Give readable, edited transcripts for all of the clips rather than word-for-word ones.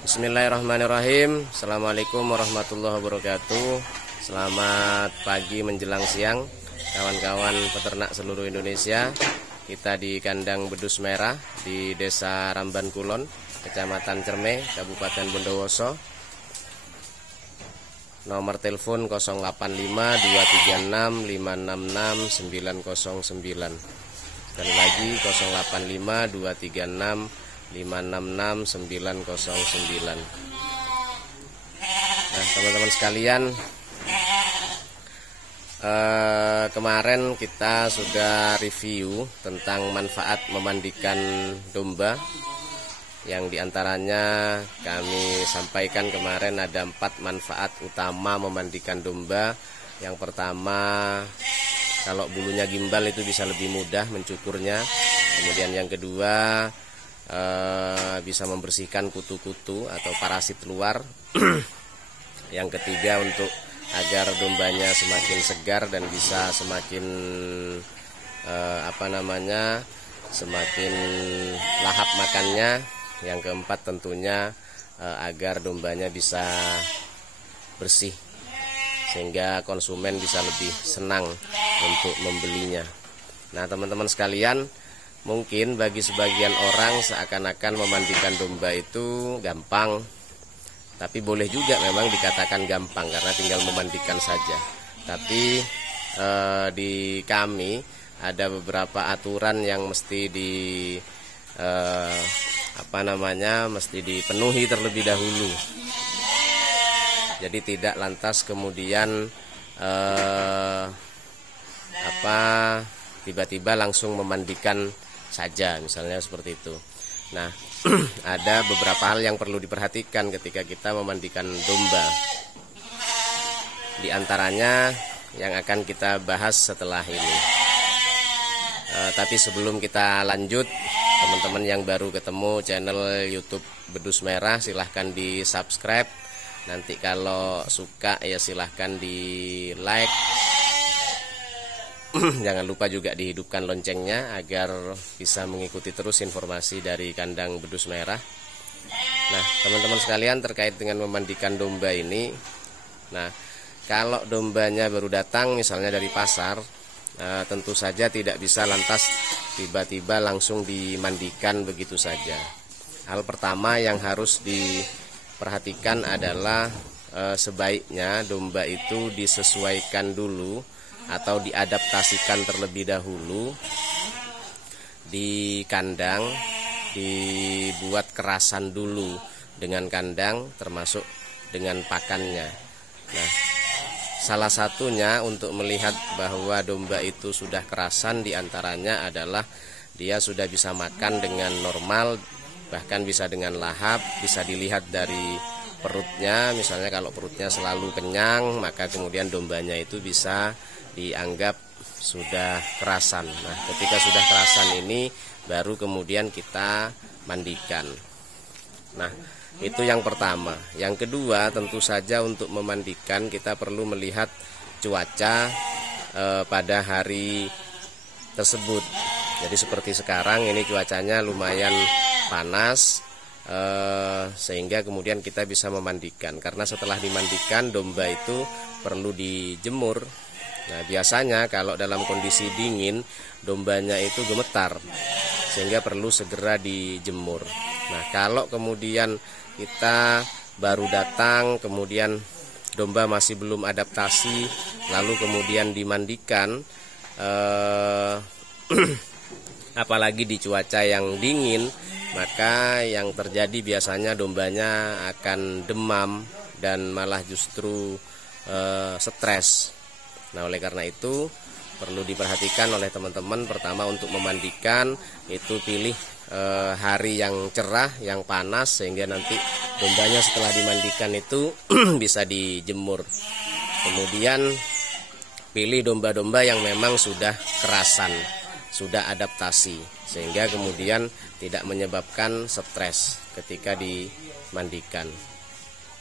Bismillahirrahmanirrahim. Assalamualaikum warahmatullahi wabarakatuh. Selamat pagi menjelang siang, kawan-kawan peternak seluruh Indonesia. Kita di kandang Bedus Merah di Desa Ramban Kulon, Kecamatan Cerme, Kabupaten Bondowoso. Nomor telepon 085 236 566 909. Sekali lagi 085 236 566 909. Nah, teman-teman sekalian, kemarin kita sudah review tentang manfaat memandikan domba, yang diantaranya kami sampaikan kemarin ada 4 manfaat utama memandikan domba. Yang pertama, kalau bulunya gimbal itu bisa lebih mudah mencukurnya. Kemudian yang kedua, bisa membersihkan kutu-kutu atau parasit luar. Yang ketiga, untuk agar dombanya semakin segar dan bisa semakin semakin lahap makannya. Yang keempat, tentunya agar dombanya bisa bersih sehingga konsumen bisa lebih senang untuk membelinya. Nah, teman-teman sekalian, mungkin bagi sebagian orang seakan-akan memandikan domba itu gampang, tapi boleh juga memang dikatakan gampang karena tinggal memandikan saja. Tapi di kami ada beberapa aturan yang mesti mesti dipenuhi terlebih dahulu. Jadi tidak lantas kemudian tiba-tiba langsung memandikan saja, misalnya seperti itu. Nah, ada beberapa hal yang perlu diperhatikan ketika kita memandikan domba. Di antaranya yang akan kita bahas setelah ini. Tapi sebelum kita lanjut, teman-teman yang baru ketemu channel YouTube Bedus Merah, silahkan di subscribe. Nanti kalau suka ya silahkan di like. Jangan lupa juga dihidupkan loncengnya agar bisa mengikuti terus informasi dari kandang Bedus Merah. Nah, teman-teman sekalian, terkait dengan memandikan domba ini, nah, kalau dombanya baru datang misalnya dari pasar, tentu saja tidak bisa lantas tiba-tiba langsung dimandikan begitu saja. Hal pertama yang harus diperhatikan adalah sebaiknya domba itu disesuaikan dulu atau diadaptasikan terlebih dahulu di kandang, dibuat kerasan dulu dengan kandang termasuk dengan pakannya. Nah, salah satunya untuk melihat bahwa domba itu sudah kerasan diantaranya adalah dia sudah bisa makan dengan normal, bahkan bisa dengan lahap. Bisa dilihat dari perutnya, misalnya kalau perutnya selalu kenyang, maka kemudian dombanya itu bisa dianggap sudah kerasan. Nah, ketika sudah kerasan ini baru kemudian kita mandikan. Nah, itu yang pertama. Yang kedua, tentu saja untuk memandikan kita perlu melihat cuaca pada hari tersebut. Jadi seperti sekarang ini cuacanya lumayan panas, sehingga kemudian kita bisa memandikan. Karena setelah dimandikan, domba itu perlu dijemur. Nah, biasanya kalau dalam kondisi dingin dombanya itu gemetar, sehingga perlu segera dijemur. Nah, kalau kemudian kita baru datang, kemudian domba masih belum adaptasi, lalu kemudian dimandikan, apalagi di cuaca yang dingin, maka yang terjadi biasanya dombanya akan demam dan malah justru stres. Nah, oleh karena itu perlu diperhatikan oleh teman-teman. Pertama, untuk memandikan itu pilih hari yang cerah, yang panas, sehingga nanti dombanya setelah dimandikan itu bisa dijemur. Kemudian pilih domba-domba yang memang sudah kerasan, sudah adaptasi, sehingga kemudian tidak menyebabkan stres ketika dimandikan.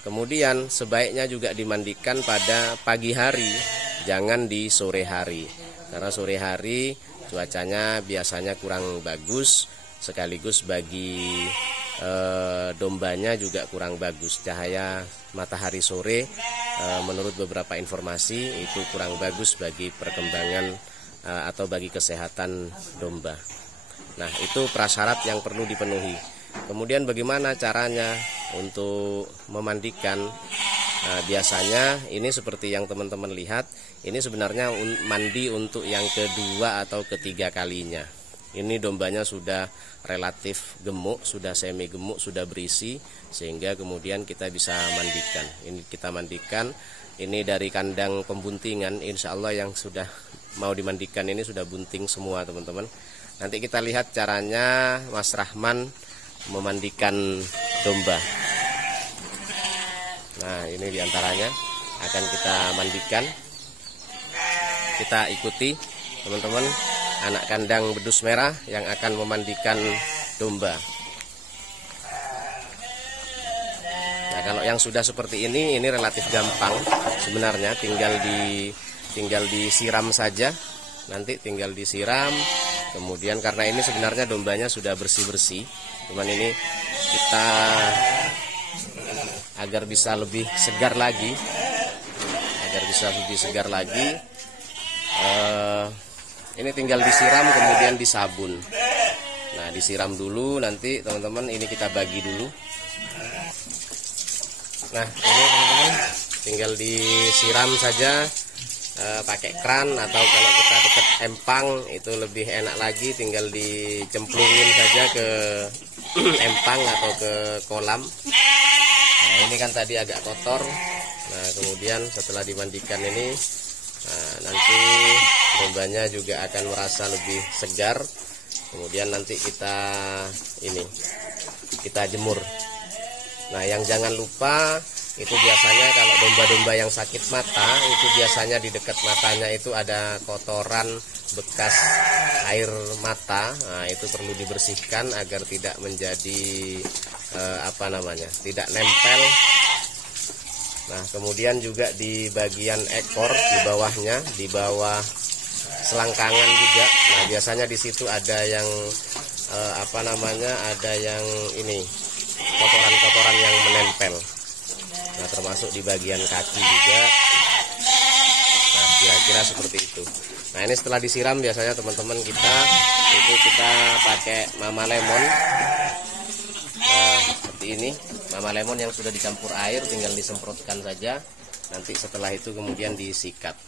Kemudian sebaiknya juga dimandikan pada pagi hari, jangan di sore hari. Karena sore hari cuacanya biasanya kurang bagus, sekaligus bagi dombanya juga kurang bagus. Cahaya matahari sore menurut beberapa informasi itu kurang bagus bagi perkembangan atau bagi kesehatan domba. Nah, itu prasyarat yang perlu dipenuhi. Kemudian bagaimana caranya untuk memandikan? Biasanya ini seperti yang teman-teman lihat, ini sebenarnya mandi untuk yang kedua atau ketiga kalinya. Ini dombanya sudah relatif gemuk, sudah semi gemuk, sudah berisi, sehingga kemudian kita bisa mandikan. Ini kita mandikan, ini dari kandang pembuntingan, insya Allah yang sudah mau dimandikan ini sudah bunting semua teman-teman. Nanti kita lihat caranya Mas Rahman memandikan domba. Nah, ini diantaranya akan kita mandikan. Kita ikuti teman-teman, anak kandang bedus merah yang akan memandikan domba. Nah, kalau yang sudah seperti ini relatif gampang sebenarnya, tinggal disiram saja. Nanti tinggal disiram. Kemudian karena ini sebenarnya dombanya sudah bersih-bersih, cuman ini kita agar bisa lebih segar lagi, ini tinggal disiram kemudian disabun. Nah, disiram dulu, nanti teman-teman ini kita bagi dulu. Nah, ini teman-teman tinggal disiram saja pakai kran, atau kalau kita dekat empang itu lebih enak lagi, tinggal dicemplungin saja ke empang atau ke kolam. Nah, ini kan tadi agak kotor. Nah, kemudian setelah dimandikan ini, nanti dombanya juga akan merasa lebih segar. Kemudian nanti kita jemur. Nah, yang jangan lupa itu biasanya kalau domba-domba yang sakit mata, itu biasanya di dekat matanya itu ada kotoran bekas air mata. Nah, itu perlu dibersihkan agar tidak menjadi tidak nempel. Nah, kemudian juga di bagian ekor, di bawahnya, di bawah selangkangan juga. Nah, biasanya di situ ada yang ada yang ini kotoran-kotoran yang menempel. Nah, termasuk di bagian kaki juga. Nah, kira-kira seperti itu. Nah, ini setelah disiram biasanya teman-teman kita pakai mama lemon. Nah, seperti ini, mama lemon yang sudah dicampur air, tinggal disemprotkan saja. Nanti setelah itu kemudian disikat.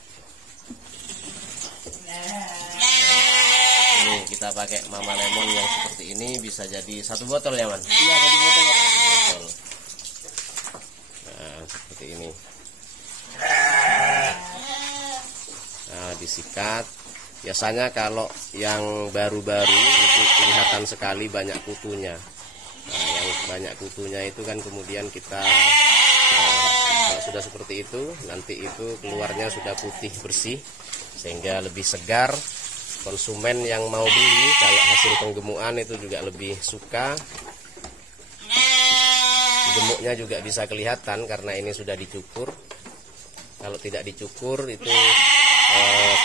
Ini kita pakai mama lemon yang seperti ini, bisa jadi 1 botol ya, Man? Iya, 1 botol. Nah, seperti ini. Nah, disikat. Biasanya kalau yang baru-baru itu kelihatan sekali banyak kutunya. Nah, yang banyak kutunya itu kan kemudian kita kalau sudah seperti itu, nanti itu keluarnya sudah putih bersih, sehingga lebih segar. Konsumen yang mau beli kalau hasil penggemukan itu juga lebih suka. Gemuknya juga bisa kelihatan karena ini sudah dicukur. Kalau tidak dicukur itu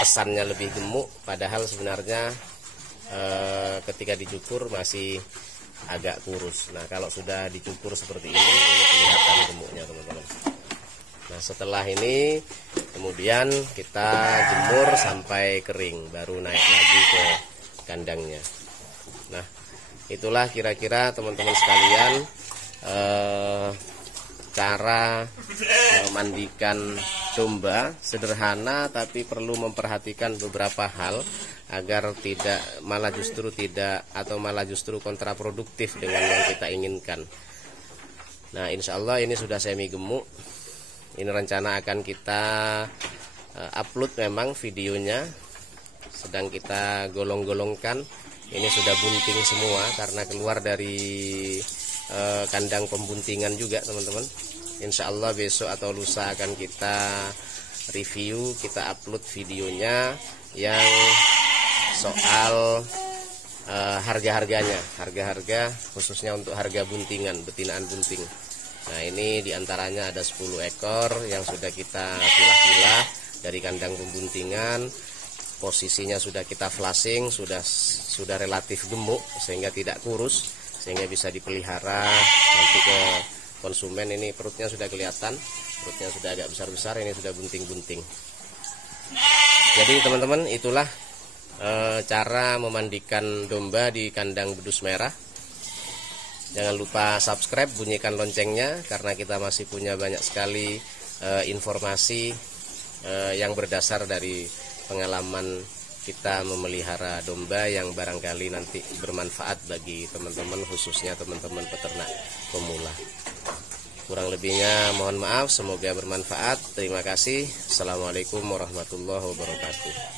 kesannya lebih gemuk, padahal sebenarnya ketika dicukur masih agak kurus. Nah, kalau sudah dicukur seperti ini kelihatan gemuknya, teman-teman. Nah, setelah ini kemudian kita jemur sampai kering, baru naik lagi ke kandangnya. Nah, itulah kira-kira teman-teman sekalian cara memandikan domba. Sederhana tapi perlu memperhatikan beberapa hal agar malah justru kontraproduktif dengan yang kita inginkan. Nah, insya Allah ini sudah semi gemuk. Ini rencana akan kita upload memang videonya, sedang kita golong-golongkan. Ini sudah bunting semua karena keluar dari kandang pembuntingan juga, teman-teman. Insya Allah besok atau lusa akan kita review, kita upload videonya yang soal harga-harganya, harga-harga khususnya untuk harga buntingan, betinaan bunting. Nah, ini diantaranya ada 10 ekor yang sudah kita pilah-pilah dari kandang pembuntingan. Posisinya sudah kita flashing, sudah relatif gemuk sehingga tidak kurus, sehingga bisa dipelihara nanti ke konsumen. Ini perutnya sudah kelihatan, perutnya sudah agak besar-besar, ini sudah bunting-bunting. Jadi teman-teman, itulah cara memandikan domba di kandang bedus merah. Jangan lupa subscribe, bunyikan loncengnya, karena kita masih punya banyak sekali informasi yang berdasar dari pengalaman kita memelihara domba yang barangkali nanti bermanfaat bagi teman-teman, khususnya teman-teman peternak pemula. Kurang lebihnya mohon maaf, semoga bermanfaat. Terima kasih. Assalamualaikum warahmatullahi wabarakatuh.